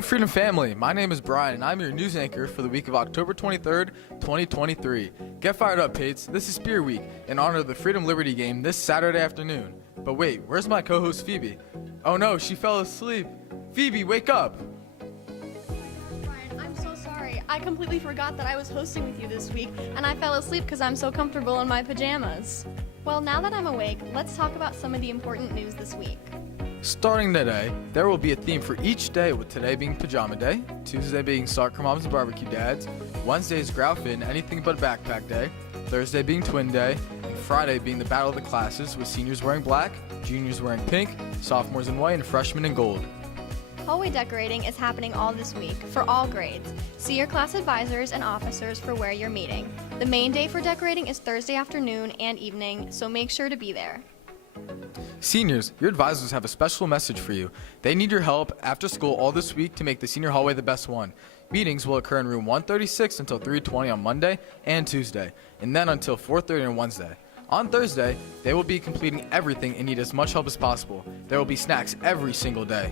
Hello, Freedom Family. My name is Brian, and I'm your news anchor for the week of October 23rd, 2023. Get fired up, Pates. This is Spear Week, in honor of the Freedom Liberty game this Saturday afternoon. But wait, where's my co-host Phoebe? Oh no, she fell asleep. Phoebe, wake up! Brian, I'm so sorry. I completely forgot that I was hosting with you this week, and I fell asleep because I'm so comfortable in my pajamas. Well, now that I'm awake, let's talk about some of the important news this week. Starting today, there will be a theme for each day, with today being Pajama Day, Tuesday being Soccer Moms and Barbecue Dads, Wednesday is Groutfin, Anything But Backpack Day, Thursday being Twin Day, and Friday being the Battle of the Classes, with seniors wearing black, juniors wearing pink, sophomores in white, and freshmen in gold. Hallway decorating is happening all this week for all grades. See your class advisors and officers for where you're meeting. The main day for decorating is Thursday afternoon and evening, so make sure to be there. Seniors, your advisors have a special message for you. They need your help after school all this week to make the senior hallway the best one. Meetings will occur in room 136 until 3:20 on Monday and Tuesday, and then until 4:30 on Wednesday. On Thursday, they will be completing everything and need as much help as possible. There will be snacks every single day.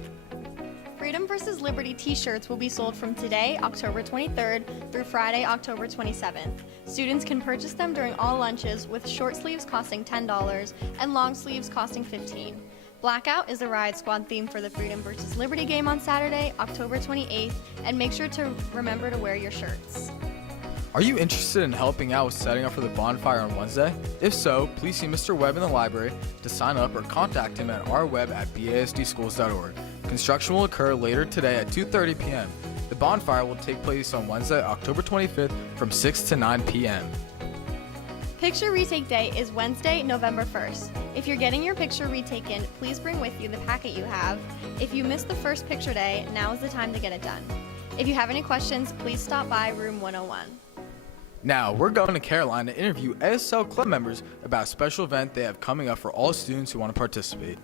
Freedom vs. Liberty t-shirts will be sold from today, October 23rd, through Friday, October 27th. Students can purchase them during all lunches, with short sleeves costing $10 and long sleeves costing $15. Blackout is the Riot Squad theme for the Freedom vs. Liberty game on Saturday, October 28th, and make sure to remember to wear your shirts. Are you interested in helping out with setting up for the bonfire on Wednesday? If so, please see Mr. Webb in the library to sign up, or contact him at rwebb@basdschools.org. Construction will occur later today at 2:30 p.m. The bonfire will take place on Wednesday, October 25th from 6 to 9 p.m. Picture Retake Day is Wednesday, November 1st. If you're getting your picture retaken, please bring with you the packet you have. If you missed the first picture day, now is the time to get it done. If you have any questions, please stop by room 101. Now, we're going to Caroline to interview ASL club members about a special event they have coming up for all students who want to participate.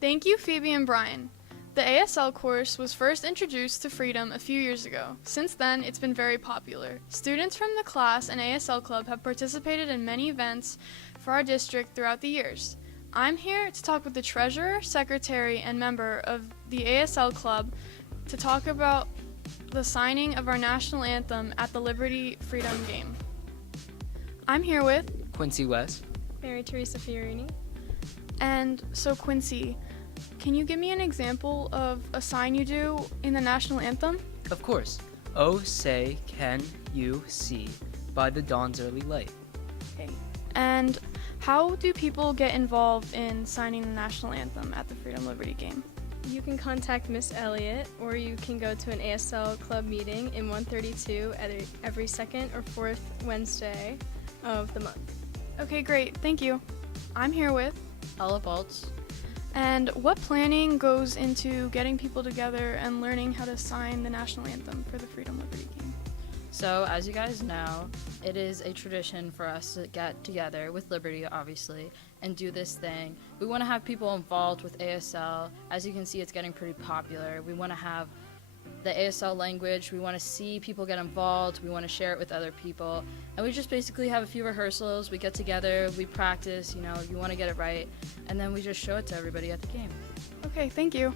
Thank you, Phoebe and Brian. The ASL course was first introduced to Freedom a few years ago. Since then, it's been very popular. Students from the class and ASL club have participated in many events for our district throughout the years. I'm here to talk with the treasurer, secretary, and member of the ASL club to talk about the signing of our national anthem at the Liberty Freedom game. I'm here with Quincy West. Mary Teresa Fiorini. And so Quincy, can you give me an example of a sign you do in the national anthem? Of course. Oh, say, can you see by the dawn's early light? Okay. And how do people get involved in signing the national anthem at the Freedom Liberty game? You can contact Miss Elliott, or you can go to an ASL club meeting in 132 every second or fourth Wednesday of the month. Okay, great. Thank you. I'm here with. Ella Baltz. And what planning goes into getting people together and learning how to sign the national anthem for the Freedom Liberty game? So, as you guys know, it is a tradition for us to get together with Liberty, obviously, and do this thing. We want to have people involved with ASL. As you can see, it's getting pretty popular. We want to have the ASL language. We want to see people get involved. We want to share it with other people. And we just basically have a few rehearsals. We get together, we practice, you want to get it right, and then we just show it to everybody at the game. Okay, thank you.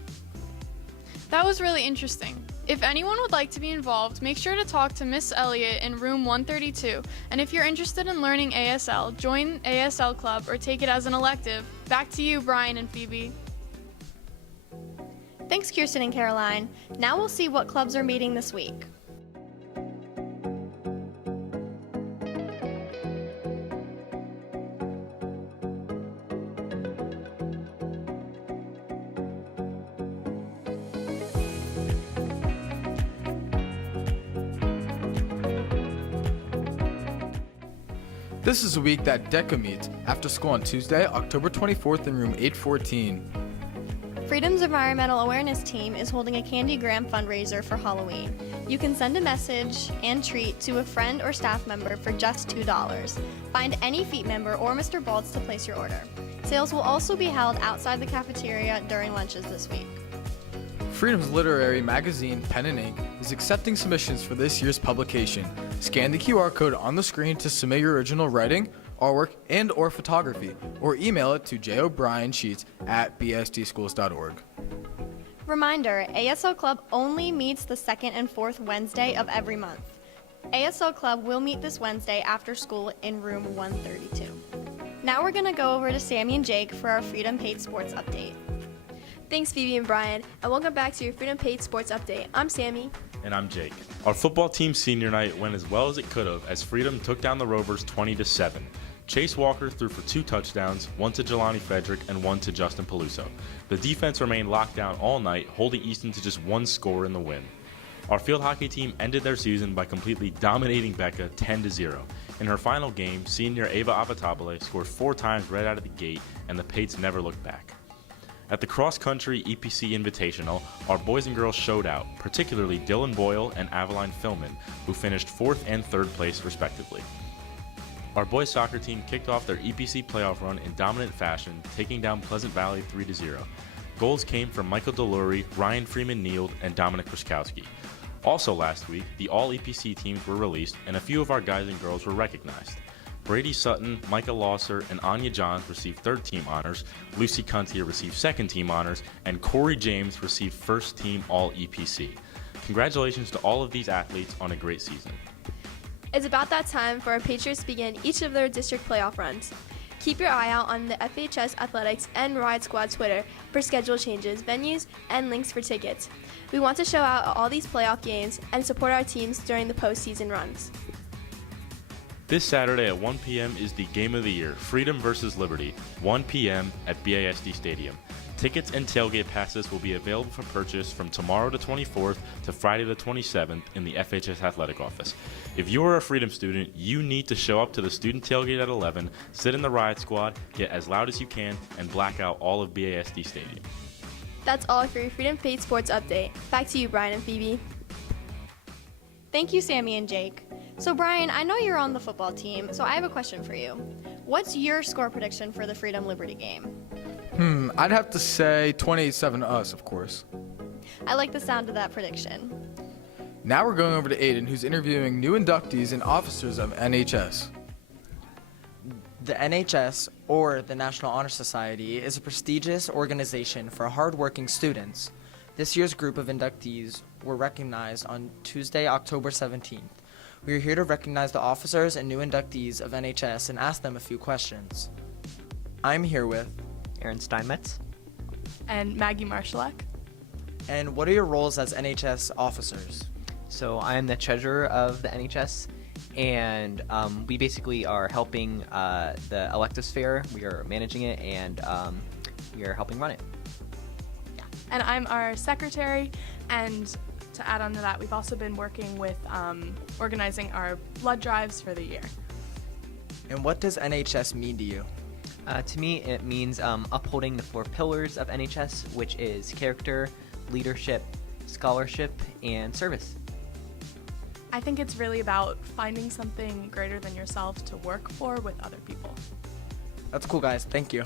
That was really interesting. If anyone would like to be involved, make sure to talk to Miss Elliott in room 132. And if you're interested in learning ASL, join ASL Club or take it as an elective. Back to you, Brian and Phoebe. Thanks, Kirsten and Caroline. Now we'll see what clubs are meeting this week. This is a week that DECA meets after school on Tuesday, October 24th in room 814. Freedom's Environmental Awareness Team is holding a Candy Graham fundraiser for Halloween. You can send a message and treat to a friend or staff member for just $2. Find any FEET member or Mr. Baltz to place your order. Sales will also be held outside the cafeteria during lunches this week. Freedom's literary magazine, Pen and Ink, is accepting submissions for this year's publication. Scan the QR code on the screen to submit your original writing, artwork, and/or photography, or email it to jobriansheets@bsdschools.org. Reminder, ASL Club only meets the second and fourth Wednesday of every month. ASL Club will meet this Wednesday after school in room 132. Now we're going to go over to Sammy and Jake for our Freedom Paid Sports update. Thanks, Phoebe and Brian, and welcome back to your Freedom Paid Sports Update. I'm Sammy. And I'm Jake. Our football team's senior night went as well as it could have as Freedom took down the Rovers 20-7. Chase Walker threw for 2 touchdowns, one to Jelani Frederick and one to Justin Peluso. The defense remained locked down all night, holding Easton to just 1 score in the win. Our field hockey team ended their season by completely dominating Becca 10-0. In her final game, senior Ava Avatapale scored 4 times right out of the gate, and the Pates never looked back. At the cross-country EPC Invitational, our boys and girls showed out, particularly Dylan Boyle and Aveline Philman, who finished 4th and 3rd place respectively. Our boys soccer team kicked off their EPC playoff run in dominant fashion, taking down Pleasant Valley 3-0. Goals came from Michael Delury, Ryan Freeman-Neald, and Dominic Ruskowski. Also last week, the all-EPC teams were released, and a few of our guys and girls were recognized. Brady Sutton, Micah Losser, and Anya Johns received 3rd team honors, Lucy Cuntia received 2nd team honors, and Corey James received 1st team all-EPC. Congratulations to all of these athletes on a great season. It's about that time for our Patriots to begin each of their district playoff runs. Keep your eye out on the FHS Athletics and Riot Squad Twitter for schedule changes, venues, and links for tickets. We want to show out all these playoff games and support our teams during the postseason runs. This Saturday at 1 p.m. is the game of the year, Freedom vs. Liberty, 1 p.m. at BASD Stadium. Tickets and tailgate passes will be available for purchase from tomorrow the 24th to Friday the 27th in the FHS Athletic Office. If you are a Freedom student, you need to show up to the student tailgate at 11, sit in the Riot Squad, get as loud as you can, and black out all of BASD Stadium. That's all for your Freedom Paid Sports Update. Back to you, Brian and Phoebe. Thank you, Sammy and Jake. So Brian, I know you're on the football team, so I have a question for you. What's your score prediction for the Freedom Liberty game? I'd have to say 28-7 to us, of course. I like the sound of that prediction. Now we're going over to Aiden, who's interviewing new inductees and officers of NHS. The NHS, or the National Honor Society, is a prestigious organization for hardworking students. This year's group of inductees were recognized on Tuesday, October 17th. We are here to recognize the officers and new inductees of NHS and ask them a few questions. I'm here with Aaron Steinmetz. And Maggie Marshalak. And what are your roles as NHS officers? So I am the treasurer of the NHS, and we basically are helping the electives fair. We are managing it, and we are helping run it. And I'm our secretary, and to add on to that, we've also been working with organizing our blood drives for the year. And what does NHS mean to you? To me, it means upholding the 4 pillars of NHS, which is character, leadership, scholarship, and service. I think it's really about finding something greater than yourself to work for with other people. That's cool, guys. Thank you.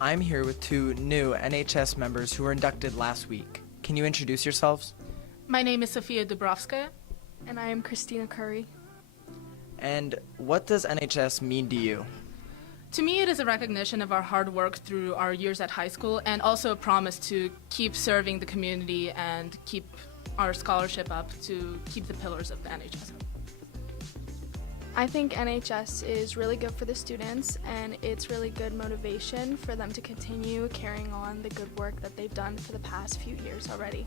I'm here with 2 new NHS members who were inducted last week. Can you introduce yourselves? My name is Sofia Dubrovska. And I am Christina Curry. And what does NHS mean to you? To me, it is a recognition of our hard work through our years at high school, and also a promise to keep serving the community and keep our scholarship up to keep the pillars of the NHS up. I think NHS is really good for the students, and it's really good motivation for them to continue carrying on the good work that they've done for the past few years already.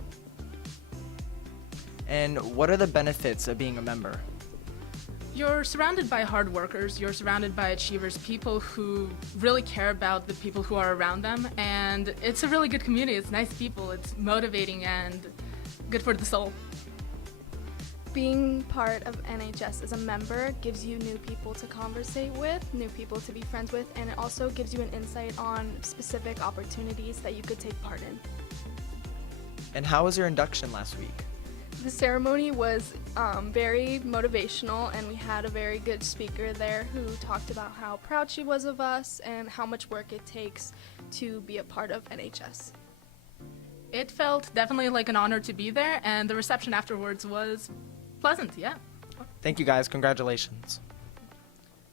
And what are the benefits of being a member? You're surrounded by hard workers, you're surrounded by achievers, people who really care about the people who are around them, and it's a really good community. It's nice people, it's motivating and good for the soul. Being part of NHS as a member gives you new people to conversate with, new people to be friends with, and it also gives you an insight on specific opportunities that you could take part in. And how was your induction last week? The ceremony was very motivational, and we had a very good speaker there who talked about how proud she was of us and how much work it takes to be a part of NHS. It felt definitely like an honor to be there, and the reception afterwards was pleasant, yeah. Thank you, guys. Congratulations.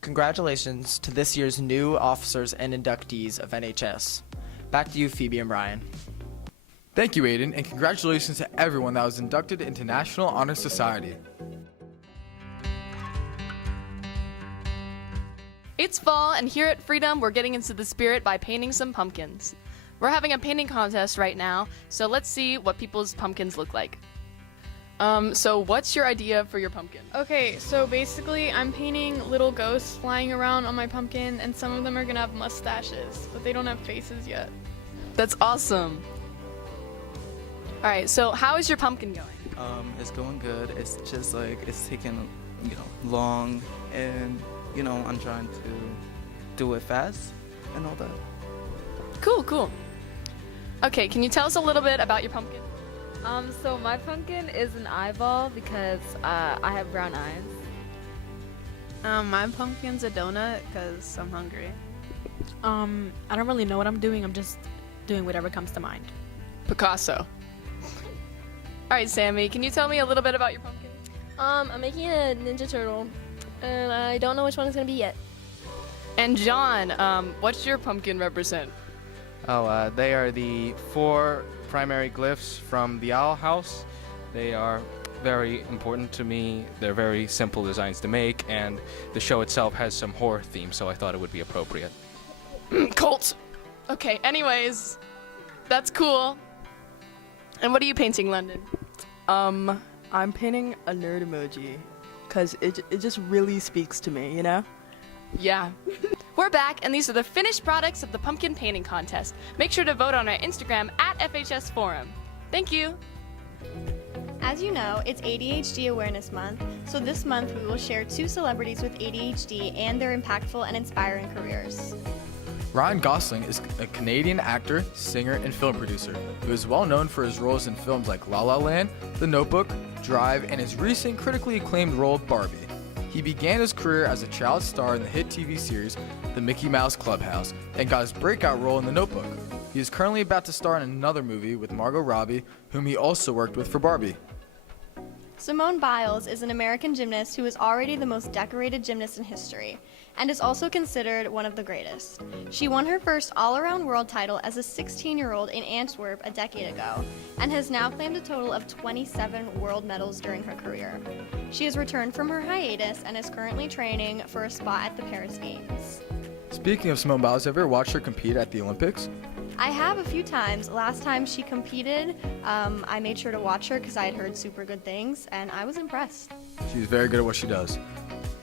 Congratulations to this year's new officers and inductees of NHS. Back to you, Phoebe and Brian. Thank you, Aiden, and congratulations to everyone that was inducted into National Honor Society. It's fall, and here at Freedom, we're getting into the spirit by painting some pumpkins. We're having a painting contest right now, so let's see what people's pumpkins look like. So what's your idea for your pumpkin? Okay, so basically I'm painting little ghosts flying around on my pumpkin, and some of them are gonna have mustaches, but they don't have faces yet. That's awesome. All right, so how is your pumpkin going? It's going good. It's just like it's taking, long, and I'm trying to do it fast and all that. Cool. Okay, can you tell us a little bit about your pumpkin? So my pumpkin is an eyeball because I have brown eyes. My pumpkin's a donut because I'm hungry. I don't really know what I'm doing. I'm just doing whatever comes to mind. Picasso. All right, Sammy, can you tell me a little bit about your pumpkin? I'm making a Ninja Turtle, and I don't know which one it's gonna be yet. And John, what's your pumpkin represent? They are the 4 primary glyphs from the Owl House. They are very important to me. They're very simple designs to make, and the show itself has some horror themes, so I thought it would be appropriate. Colt. Okay, anyways, that's cool. And what are you painting, London? I'm painting a nerd emoji, because it just really speaks to me, Yeah. We're back, and these are the finished products of the pumpkin painting contest. Make sure to vote on our Instagram at FHS Forum. Thank you. As you know, it's ADHD Awareness Month, so this month we will share 2 celebrities with ADHD and their impactful and inspiring careers. Ryan Gosling is a Canadian actor, singer, and film producer who is well known for his roles in films like La La Land, The Notebook, Drive, and his recent critically acclaimed role Barbie. He began his career as a child star in the hit TV series The Mickey Mouse Clubhouse and got his breakout role in The Notebook. He is currently about to star in another movie with Margot Robbie, whom he also worked with for Barbie. Simone Biles is an American gymnast who is already the most decorated gymnast in history and is also considered one of the greatest. She won her first all-around world title as a 16-year-old in Antwerp a decade ago and has now claimed a total of 27 world medals during her career. She has returned from her hiatus and is currently training for a spot at the Paris Games. Speaking of Simone Biles, have you ever watched her compete at the Olympics? I have a few times. Last time she competed, I made sure to watch her because I had heard super good things, and I was impressed. She's very good at what she does.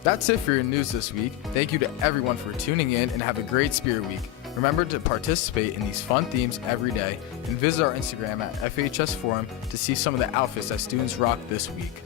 That's it for your news this week. Thank you to everyone for tuning in, and have a great Spirit Week. Remember to participate in these fun themes every day, and visit our Instagram at FHS Forum to see some of the outfits that students rock this week.